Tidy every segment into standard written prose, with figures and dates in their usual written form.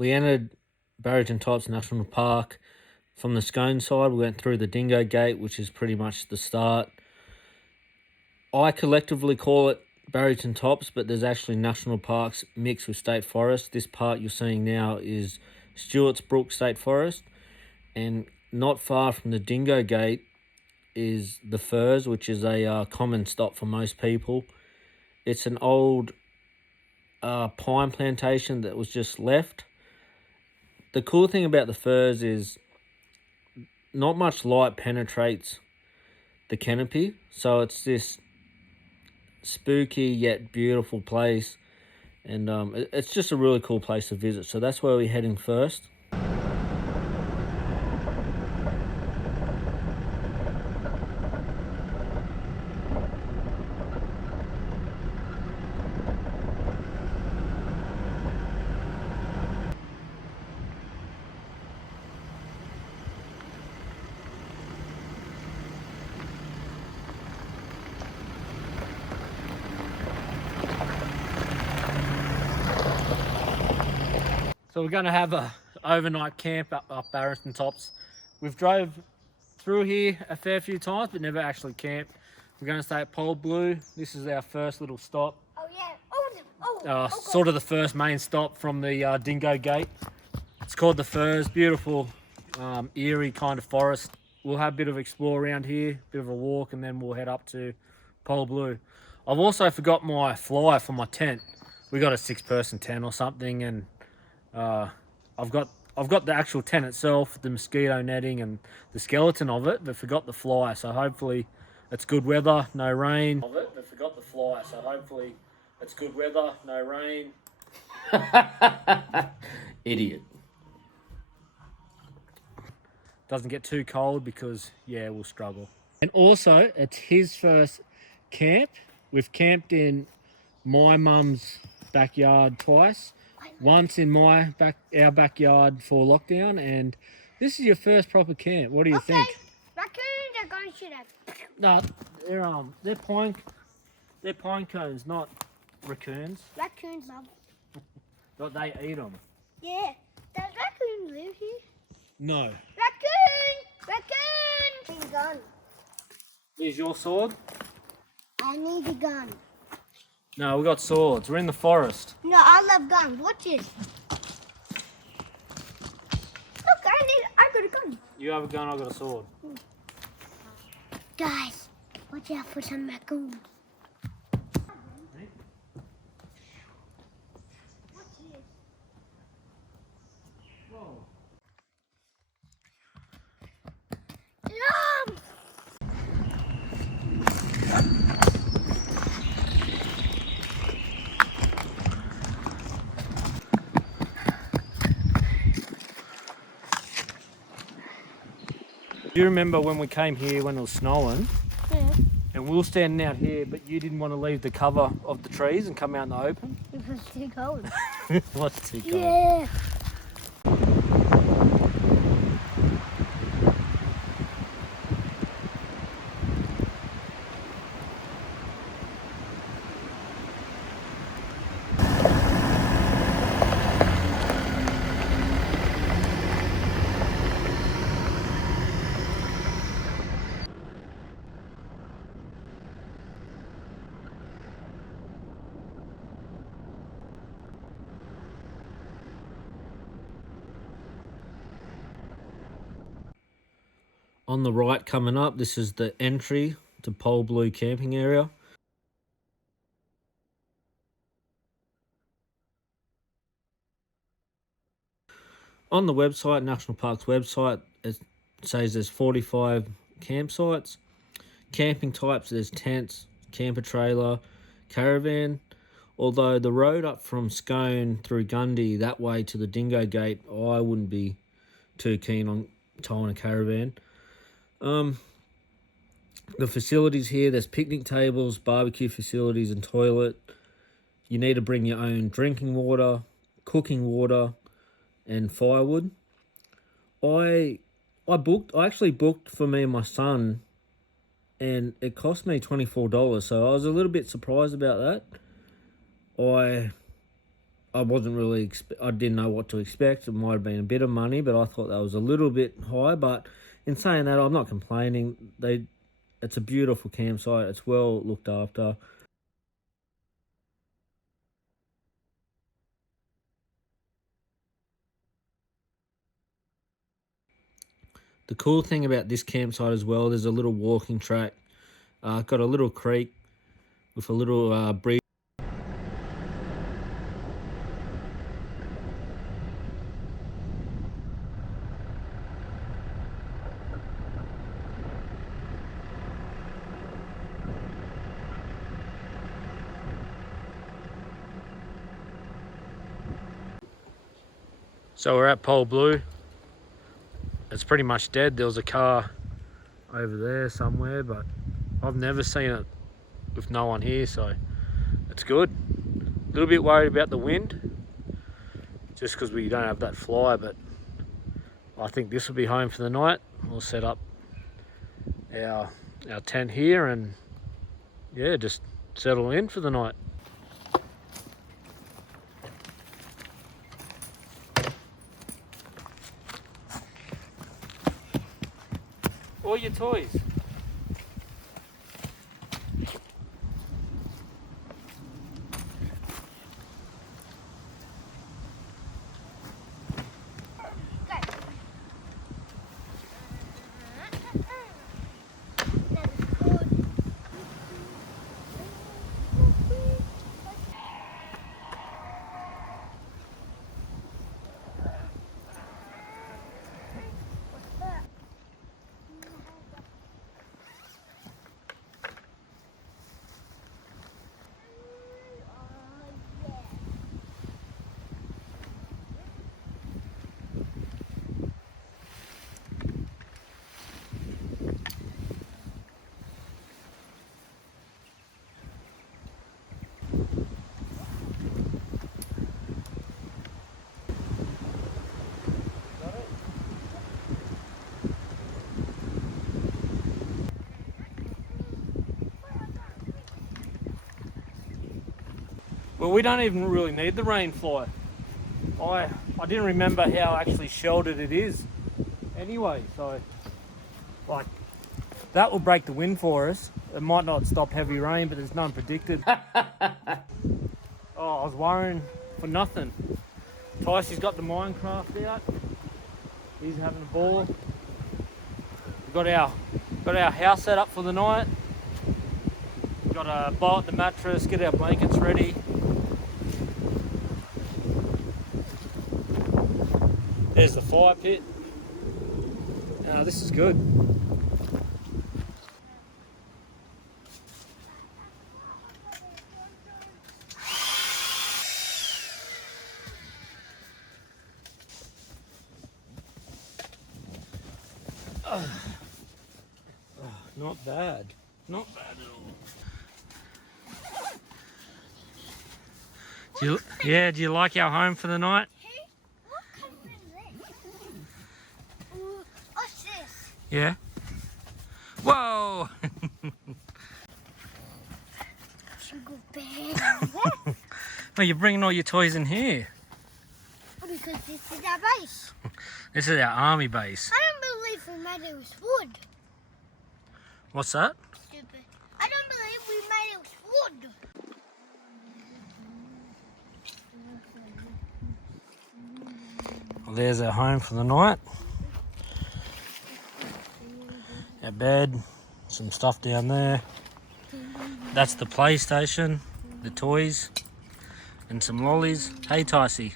We entered Barrington Tops National Park from the Scone side. We went through the Dingo Gate, which is pretty much the start. I collectively call it Barrington Tops, but there's actually national parks mixed with state forest. This part you're seeing now is Stewart's Brook State Forest, and not far from the Dingo Gate is the Firs, which is a common stop for most people. It's an old pine plantation that was just left. The cool thing about the Firs is not much light penetrates the canopy, so it's this spooky yet beautiful place, and it's just a really cool place to visit. So that's where we're heading first. So we're going to have a overnight camp up Barrington Tops. We've drove through here a fair few times, but never actually camped. We're going to stay at Polblue. This is our first little stop. Oh yeah. Sort of the first main stop from the Dingo Gate. It's called the Firs. Beautiful, eerie kind of forest. We'll have a bit of explore around here, bit of a walk, and then we'll head up to Polblue. I've also forgot my fly for my tent. We got a 6-person tent or something, and I've got the actual tent itself, the mosquito netting and the skeleton of it, but forgot the fly. So hopefully it's good weather, no rain. Idiot. Doesn't get too cold because we'll struggle. And also it's his first camp. We've camped in my mum's backyard twice. Once in our backyard for lockdown, and this is your first proper camp. What do you think? Raccoons are going to shoot us. No, they're pine cones, not raccoons. Raccoons love. But they eat them. Yeah. Does raccoon live here? No. Raccoon! Gun. Is your sword? I need a gun. No, we got swords. We're in the forest. No, I love guns. Watch this. Look, I got a gun. You have a gun, I got a sword. Guys, watch out for some raccoons. Watch this. Whoa. Jump! Do you remember when we came here when it was snowing? Yeah. And we were standing out here, but you didn't want to leave the cover of the trees and come out in the open? It was too cold. What's too cold? Yeah. On the right coming up, this is the entry to Polblue camping area. On the website, National Parks website, it says there's 45 campsites. Camping types, there's tents, camper trailer, caravan. Although the road up from Scone through Gundy, that way to the Dingo Gate, I wouldn't be too keen on towing a caravan. The facilities here, there's picnic tables, barbecue facilities and toilet. You need to bring your own drinking water, cooking water and firewood. I actually booked for me and my son, and it cost me $24, so I was a little bit surprised about that. I wasn't really, I didn't know what to expect. It might have been a bit of money, but I thought that was a little bit high. But in saying that, I'm not complaining. It's a beautiful campsite. It's well looked after. The cool thing about this campsite as well, there's a little walking track. Got a little creek with a little breeze. So we're at Polblue. It's pretty much dead. There was a car over there somewhere, but I've never seen it with no one here, so it's good. A little bit worried about the wind, just because we don't have that fly, but I think this will be home for the night. We'll set up our tent here and yeah, just settle in for the night. All your toys. Well, we don't even really need the rain fly. I didn't remember how actually sheltered it is anyway, so like that will break the wind for us. It might not stop heavy rain, but there's none predicted. Oh, I was worrying for nothing. Tyce's got the Minecraft out. He's having a ball. We've got our house set up for the night. We've got to bolt the mattress, get our blankets ready. There's the fire pit. This is good. Not bad. Not bad at all. Do you like our home for the night? What's this? Yeah. Whoa! Should go bad. Well, you're bringing all your toys in here. Because this is our base. This is our army base. I don't believe we made it with wood. What's that? Stupid. I don't believe we made it with wood. Well, there's our home for the night. Our bed, some stuff down there. That's the PlayStation, the toys, and some lollies. Hey, Ticey.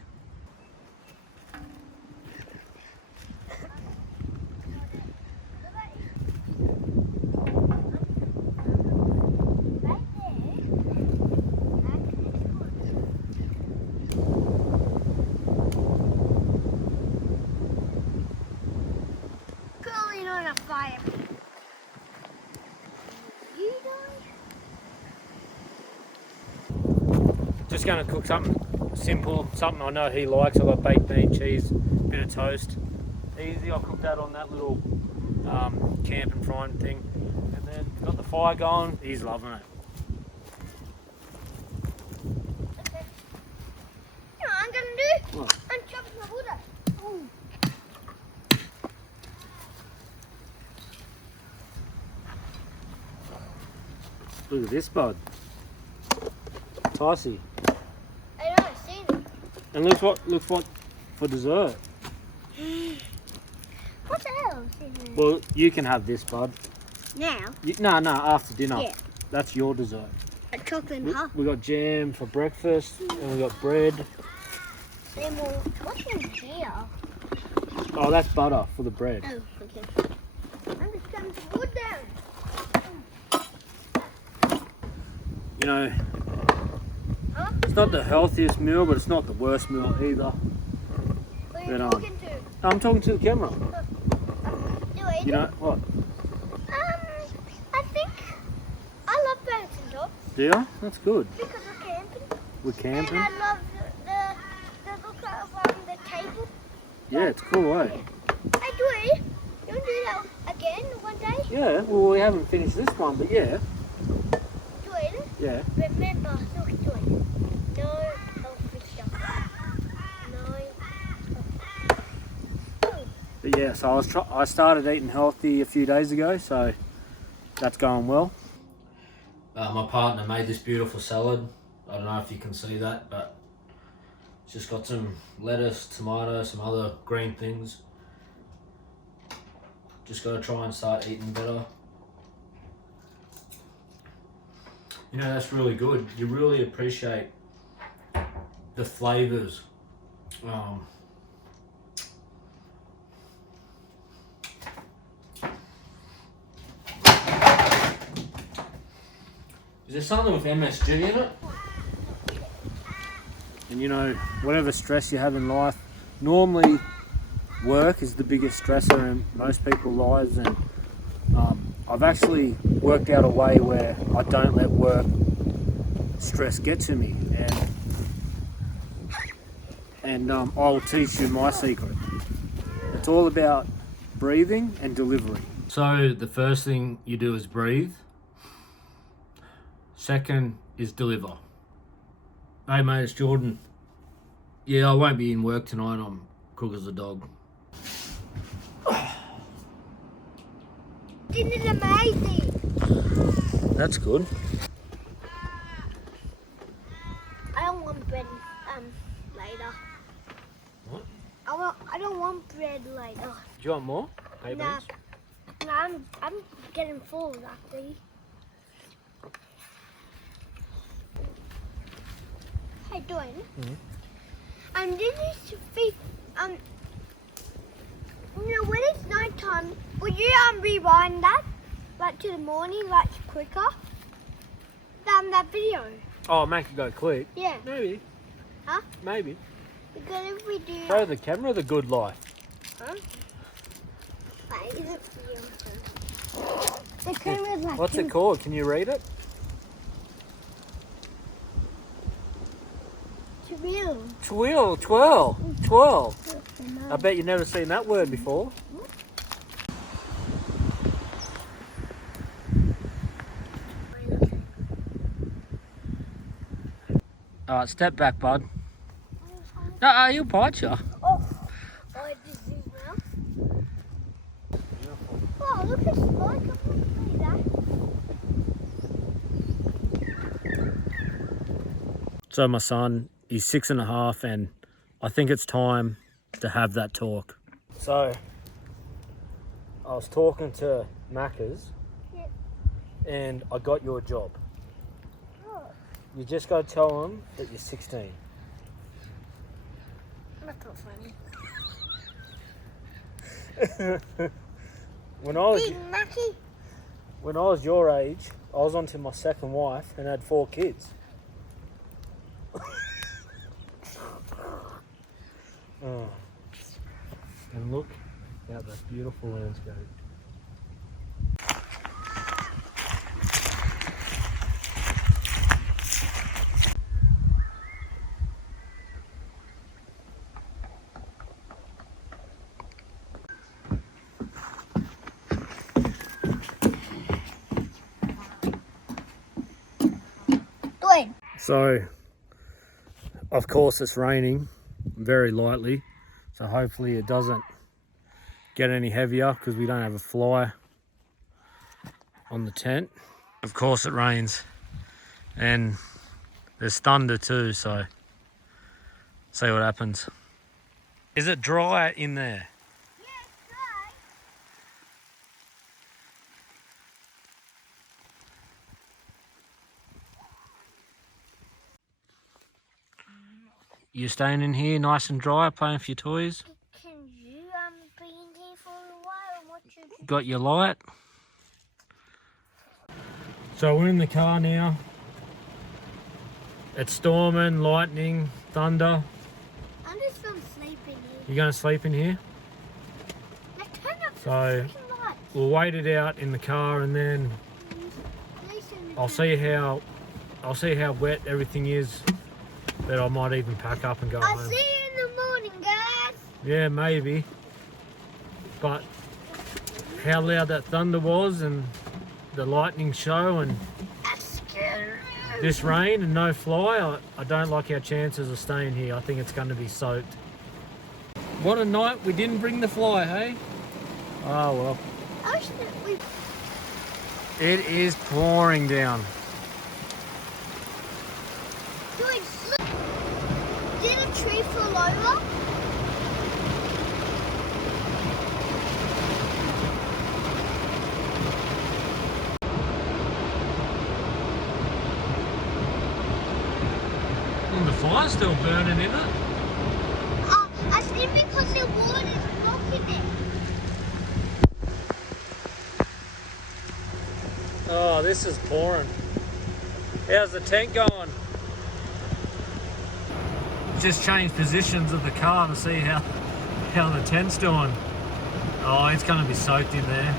Curling on a fire. You Just going to cook something simple, something I know he likes. I've got baked bean, cheese, bit of toast. Easy, I'll cook that on that little camp and frying thing. And then got the fire going. He's loving it. Look at this bud. Ticey. I know, I've seen it. And look what for dessert. What else is it? Well, you can have this bud. Now? No, after dinner. Yeah. That's your dessert. A chocolate and half. We got jam for breakfast, and we got bread. Then what's in here? Oh, that's butter for the bread. Oh, okay. I'm just going to put down. You know, Huh? it's not the healthiest meal, but it's not the worst meal either. Who are you But, talking to? I'm talking to the camera. Do I You know what? I think I love Barrington Tops Do you? That's good. because we're camping. We're camping. And I love the look of the table. Yeah, it's cool, eh? Hey, Joy, you want to do that again one day? Yeah. Well, we haven't finished this one, but yeah. Joy, Yeah. remember, look, Joy. No healthy stuff. No. Oh, But yeah, so I started eating healthy a few days ago, so that's going well. My partner made this beautiful salad. I don't know if you can see that, but it's just got some lettuce, tomato, some other green things. Just got to try and start eating better. You know, that's really good. You really appreciate the flavours. Is there something with MSG in it? And you know, whatever stress you have in life, normally work is the biggest stressor in most people's lives, and I've actually worked out a way where I don't let work stress get to me, and I'll teach you my secret. It's all about breathing and delivery. So the first thing you do is breathe. Second is deliver. Hey mate, it's Jordan. Yeah, I won't be in work tonight. I'm crook as a dog. this is amazing. That's good. I don't want bread later. What? I don't want bread later. Do you want more? Hey, Nah, I'm getting full actually. How you doing? This is fish. You know, when it's night time, would you rewind that, like to the morning, like quicker? That video. Oh, make it go quick. Yeah. Maybe. Huh? Maybe. Because if we do. Show the camera the good life. Huh? That isn't real. The camera's like. What's it called? Can you read it? Real. Twirl. I bet you've never seen that word before. Alright, step back, bud. No, you'll bite you. Oh, I just zoom out. Oh, look at the spike. I want to see that. So my son, he's 6.5, and I think it's time to have that talk. So, I was talking to Macca's, Yep. and I got your job. Oh, You just got to tell them that you're 16. that's not funny. When I Big Mackie. was your age, I was onto my second wife and had 4 kids. Oh. And look at that beautiful landscape. Good. So, of course it's raining very lightly, so hopefully it doesn't get any heavier because we don't have a fly on the tent. Of course it rains. And there's thunder too, so see what happens. Is it dry in there? Yeah, it's dry. You staying in here nice and dry, playing with your toys? Can you be in here for a while and watch your... Got your light? So we're in the car now. It's storming, lightning, thunder. I'm just going to sleep in here. You gonna sleep in here? Now turn up the So freaking lights. we'll wait it out in the car, and then I'll see how wet everything is. That I might even pack up and go I'll home. see you in the morning, guys. Yeah, maybe. But how loud that thunder was, and the lightning show, and That's scary. this rain and no fly, I don't like our chances of staying here. I think it's going to be soaked. What a night we didn't bring the fly, hey? Oh well. I wish that we... It is pouring down. Doing slip. Did a tree fall over? And the fire's still burning, isn't it? I think because the water is blocking it. Oh, this is pouring. How's the tent going? Just changed positions of the car to see how the tent's doing. Oh, it's going to be soaked in there.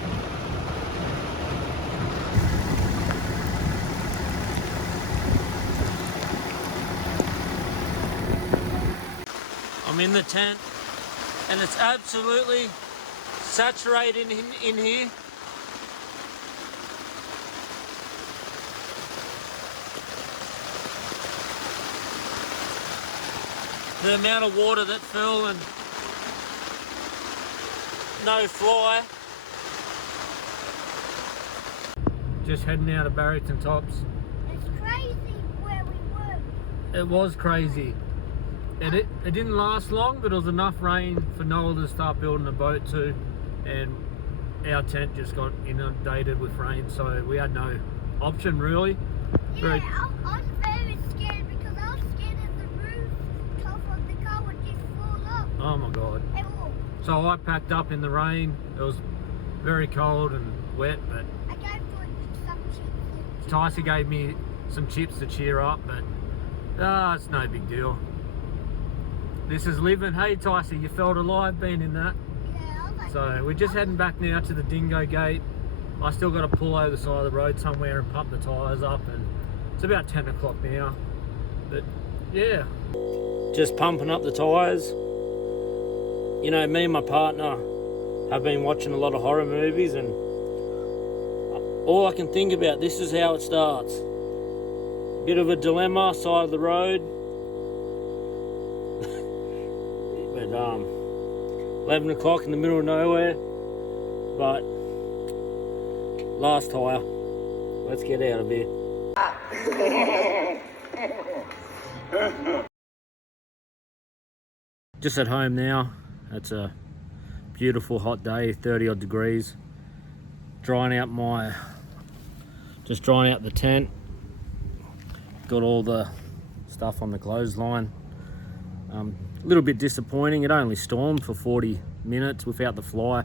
I'm in the tent and it's absolutely saturated in here. The amount of water that fell and no fly. Just heading out of Barrington Tops. It's crazy where we were. It was crazy. It didn't last long, but it was enough rain for Noel to start building a boat too, and our tent just got inundated with rain, so we had no option really. Yeah, I was very scared because I was scared that the roof top of the car would just fall up. Oh my god. It will. So I packed up in the rain. It was very cold and wet, but I gave for some chips. Tyson gave me some chips to cheer up, but it's no big deal. This is living. Hey Tyson, you felt alive being in that. Yeah, I was like, So we're just heading back now to the dingo gate. I still got to pull over the side of the road somewhere and pump the tyres up, and it's about 10 o'clock now. But yeah, just pumping up the tyres. You know, me and my partner have been watching a lot of horror movies, and all I can think about, this is how it starts. Bit of a dilemma, side of the road. But 11 o'clock in the middle of nowhere. But last tyre. Let's get out of here. Just at home now. It's a beautiful hot day, 30 odd degrees. Drying out the tent. Got all the stuff on the clothesline. A little bit disappointing. It only stormed for 40 minutes without the fly.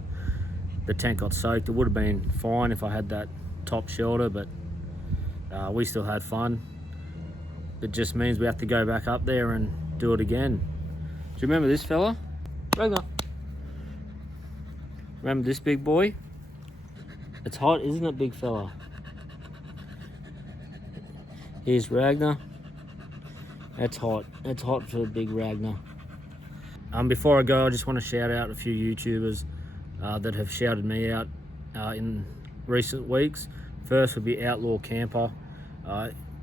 The tent got soaked. It would have been fine if I had that top shelter, but we still had fun. It just means we have to go back up there and do it again. Do you remember this fella? Ragnar. Remember this big boy? It's hot, isn't it, big fella? Here's Ragnar. That's hot. It's hot for big Ragnar. Before I go, I just want to shout out a few YouTubers that have shouted me out in recent weeks. First would be Outlaw Camper.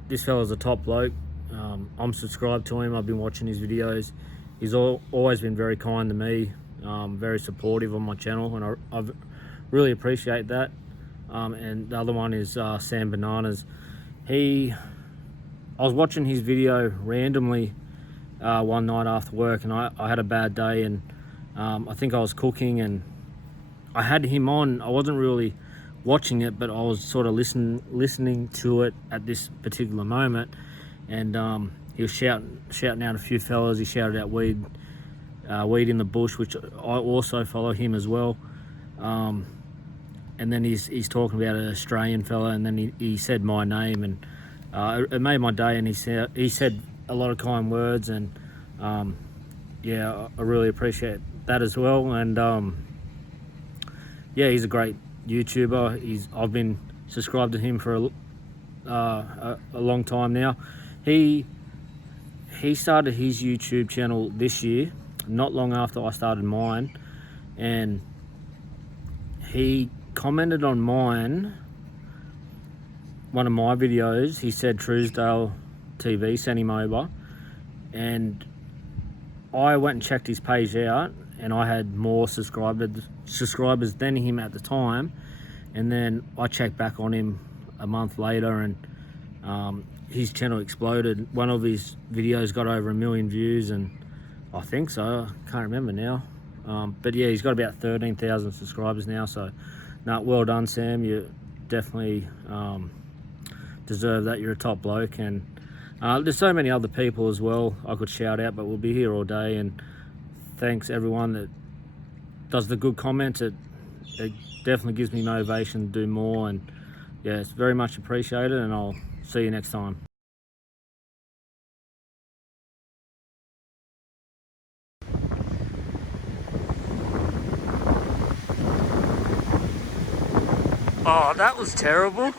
This fella's a top bloke. I'm subscribed to him. I've been watching his videos. He's always been very kind to me, very supportive on my channel, and I really appreciate that. and the other one is Sam Bananas. I was watching his video randomly one night after work, and I had a bad day, and I think I was cooking, and I had him on. I wasn't really watching it, but I was sort of listening to it at this particular moment, and he was shouting out a few fellas. He shouted out Weed in the Bush, which I also follow him as well. And then he's talking about an Australian fella, and then he said my name, and it made my day. And he said a lot of kind words, and yeah, I really appreciate that as well. And yeah, he's a great YouTuber. I've been subscribed to him for a long time now. He started his YouTube channel this year, not long after I started mine, and he commented on one of my videos. He said Truesdale TV sent him over, and I went and checked his page out, and I had more subscribers than him at the time. And then I checked back on him a month later, and his channel exploded. One of his videos got over 1 million views, and I think so, I can't remember now. But yeah, he's got about 13,000 subscribers now. So no, well done, Sam. You definitely deserve that. You're a top bloke. And there's so many other people as well I could shout out, but we'll be here all day. And thanks everyone that does the good comments. It definitely gives me motivation to do more, and yeah, it's very much appreciated, and I'll see you next time. Oh, that was terrible.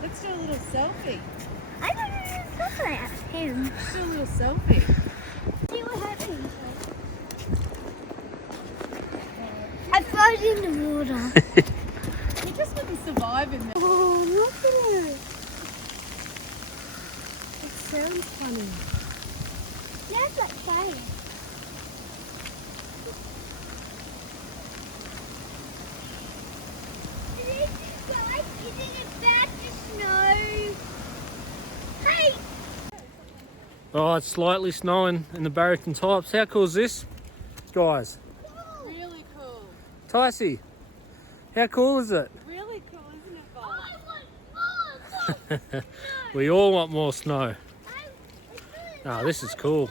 Let's do a little selfie. I don't even look at him. Let's do a little selfie. See what happens. I froze in the water. You just wouldn't survive in there. Oh, look at it. It sounds funny. Sounds like fire. Guys, isn't it bad to snow? Hey! Oh, it's slightly snowing in the Barrington Tops. How cool is this, guys? Really cool. Ticey, how cool is it? Really cool, isn't it, Bob? I want more. We all want more snow. It's Oh, this is cool.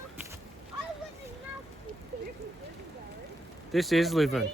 I want enough. This is living.